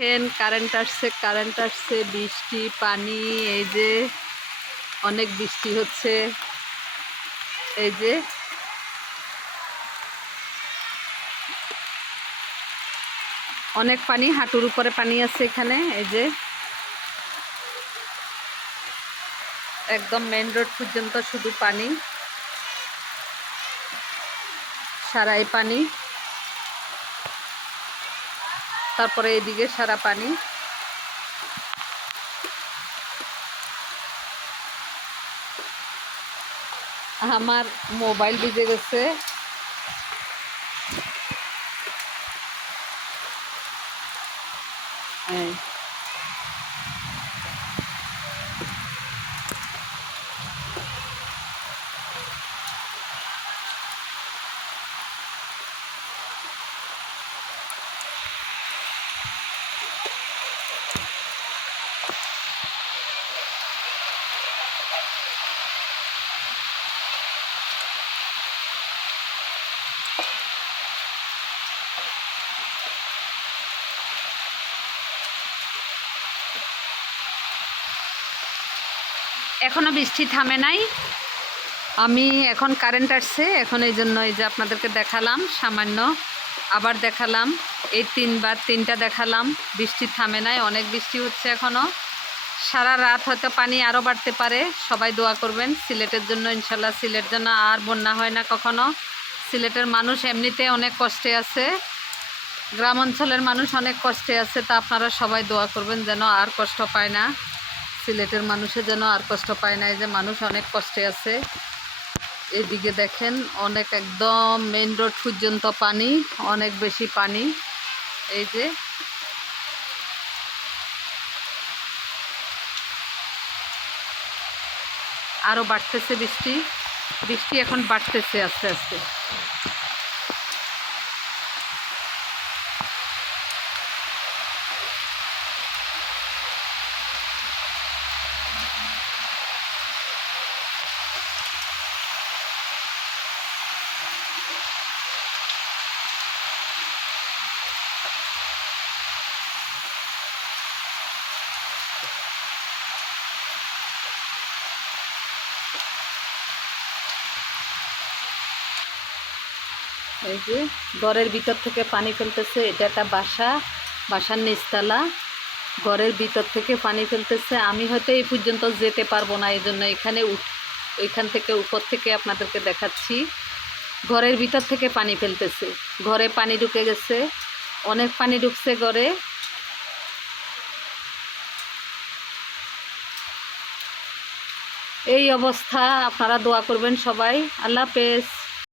দেখেন কারেন্ট আসছে, বৃষ্টি পানি, এই যে অনেক বৃষ্টি হচ্ছে, এই যে অনেক পানি, হাঁটুর উপরে পানি আছে এখানে, এই যে একদম মেইন রোড পর্যন্ত শুধু পানি, সারাই পানি, তারপরে এদিকে সারা পানি। আমার মোবাইল ভিজে গেছে, এখনো বৃষ্টি থামে নাই। আমি এখন কারেন্ট আসছে, এখন এই জন্য এই যে আপনাদেরকে দেখালাম সামান্য, আবার দেখালাম, এই তিনটা দেখালাম। বৃষ্টি থামে নাই, অনেক বৃষ্টি হচ্ছে এখনও। সারা রাত হয়তো পানি আরও বাড়তে পারে। সবাই দোয়া করবেন সিলেটের জন্য, ইনশাল্লাহ সিলেট যেন আর বন্যা হয় না কখনো। সিলেটের মানুষ এমনিতে অনেক কষ্টে আছে, গ্রাম অঞ্চলের মানুষ অনেক কষ্টে আছে, তা আপনারা সবাই দোয়া করবেন যেন আর কষ্ট পায় না, সিলেটের মানুষে যেন আর কষ্ট পায় না। এই যে মানুষ অনেক কষ্টে আছে। এদিকে দেখেন অনেক একদম মেইন রোড পর্যন্ত পানি, অনেক বেশি পানি। এই যে আরও বাড়তেছে বৃষ্টি, বৃষ্টি এখন বাড়তেছে আস্তে আস্তে। এই যে ঘরের ভিতর থেকে পানি ফেলতেছে, এটা একটা বাসার নিচতলা, ঘরের ভিতর থেকে পানি ফেলতেছে। আমি হয়তো এই পর্যন্ত যেতে পারবো না, এই জন্য এখানে ওইখান থেকে উপর থেকে আপনাদেরকে দেখাচ্ছি। ঘরের ভিতর থেকে পানি ফেলতেছে, ঘরে পানি ঢুকে গেছে, অনেক পানি ঢুকছে ঘরে। এই অবস্থা, আপনারা দোয়া করবেন সবাই। আল্লাহ হাফেজ।